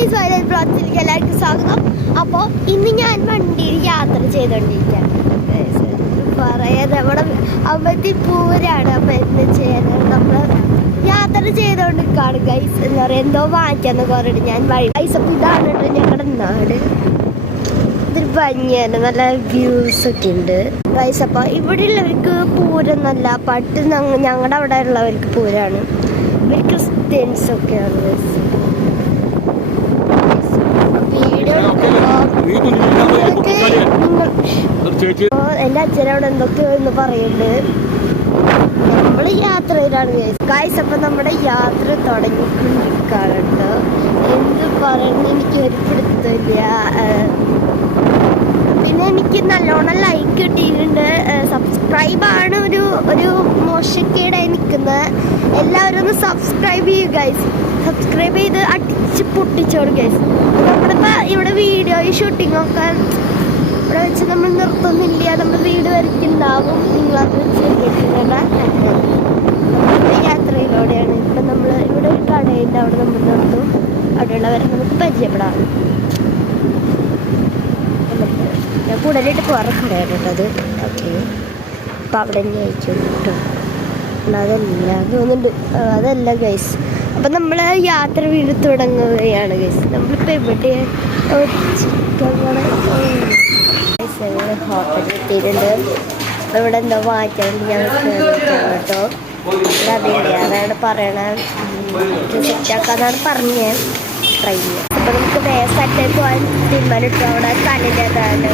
Guys ബ്ലോഗ്സിലേക്ക് എല്ലാവർക്കും സ്വാഗതം. അപ്പോൾ ഇന്ന് ഞാൻ വണ്ടിയിൽ യാത്ര ചെയ്തുകൊണ്ടിരിക്കുകയാണ്. പറയാ നമ്മുടെ അമ്പത്തി പൂരാണ്. അപ്പം എന്ത് ചെയ്യാനാണ് നമ്മൾ യാത്ര ചെയ്തുകൊണ്ടിരിക്കുകയാണ് ഗൈസ്. എന്താ പറയുക, എന്തോ വാങ്ങിക്കാന്ന് പറഞ്ഞിട്ട് ഞാൻ വഴി ഗൈസ്. അപ്പം ഇതാണ് കേട്ടോ ഞങ്ങളുടെ നാട്. ഇതൊരു ഭംഗിയാണ്, നല്ല വ്യൂസ് ഒക്കെ ഉണ്ട് ഗൈസ്. അപ്പം ഇവിടെ ഉള്ളവർക്ക് പൂരം നല്ല പട്ട്, ഞങ്ങളുടെ അവിടെ ഉള്ളവർക്ക് പൂരാണ്. ഇവർ ക്രിസ്ത്യൻസ് ഒക്കെയാണ് ഗൈസ്. എന്റെ അച്ഛനവിടെ എന്തൊക്കെയോ എന്ന് പറയുന്നുണ്ട്. നമ്മൾ യാത്രയിലാണ് ഗൈസ്. അപ്പൊ നമ്മുടെ യാത്ര തുടങ്ങിക്കൊണ്ടിരിക്കുകയാണ് കേട്ടോ. എന്ത് പറയുന്നത് എനിക്ക് ഒരു പിടുത്തില്ല. പിന്നെ എനിക്ക് നല്ലോണം ലൈക്ക് കിട്ടിയിട്ടുണ്ട്. സബ്സ്ക്രൈബാണ് ഒരു മോശക്കേടായി നിൽക്കുന്നത്. എല്ലാവരും ഒന്ന് സബ്സ്ക്രൈബ് ചെയ്യൂ ഗൈസ്. സബ്സ്ക്രൈബ് ചെയ്ത് അടിച്ച് പൊട്ടിച്ചോളൂ ഗൈസ്. നമ്മളിപ്പോൾ ഇവിടെ വീഡിയോ ഷൂട്ടിംഗ് ഒക്കെ ഇവിടെ വെച്ച് നമ്മൾ നിർത്തുന്നില്ല. നമ്മൾ വീട് വരയ്ക്കുന്നുണ്ടാവും. നിങ്ങളത് ചെയ്തിട്ടുള്ള യാത്രയിലൂടെയാണ്. ഇപ്പം നമ്മൾ ഇവിടെ ഒരു കടയുണ്ട്, അവിടെ നമ്മൾ നിർത്തും. അവിടെയുള്ളവരെ നമുക്ക് പരിചയപ്പെടാം. ഞാൻ കൂടുതലായിട്ട് പോകാറ് കടയാണ് കേട്ടത്. ഓക്കെ, അപ്പം അവിടെ തന്നെ അയച്ചു കേട്ടോ. അതല്ല തോന്നുന്നുണ്ട്, അതല്ല ഗൈസ്. അപ്പം നമ്മൾ യാത്ര വീട് തുടങ്ങുകയാണ് ഗൈസ്. നമ്മളിപ്പോൾ എവിടെയാണ്? ചിക്കൻ കട ഹോട്ടലിൽ എത്തിയിട്ടുണ്ട്. ഇവിടെ എന്തോ വാങ്ങിക്കാറുണ്ട് ഞാൻ കേട്ടോ. അതില്ല, അതാണ് പറയണത്. സെറ്റാക്കാന്നാണ് പറഞ്ഞത് ട്രെയിനിൽ. അപ്പം നമുക്ക് വേറെ സ്ഥലത്തേക്ക് പോകാൻ തീരുമാനിച്ചു. അവിടെ കല്ലിൻ്റെതാണ്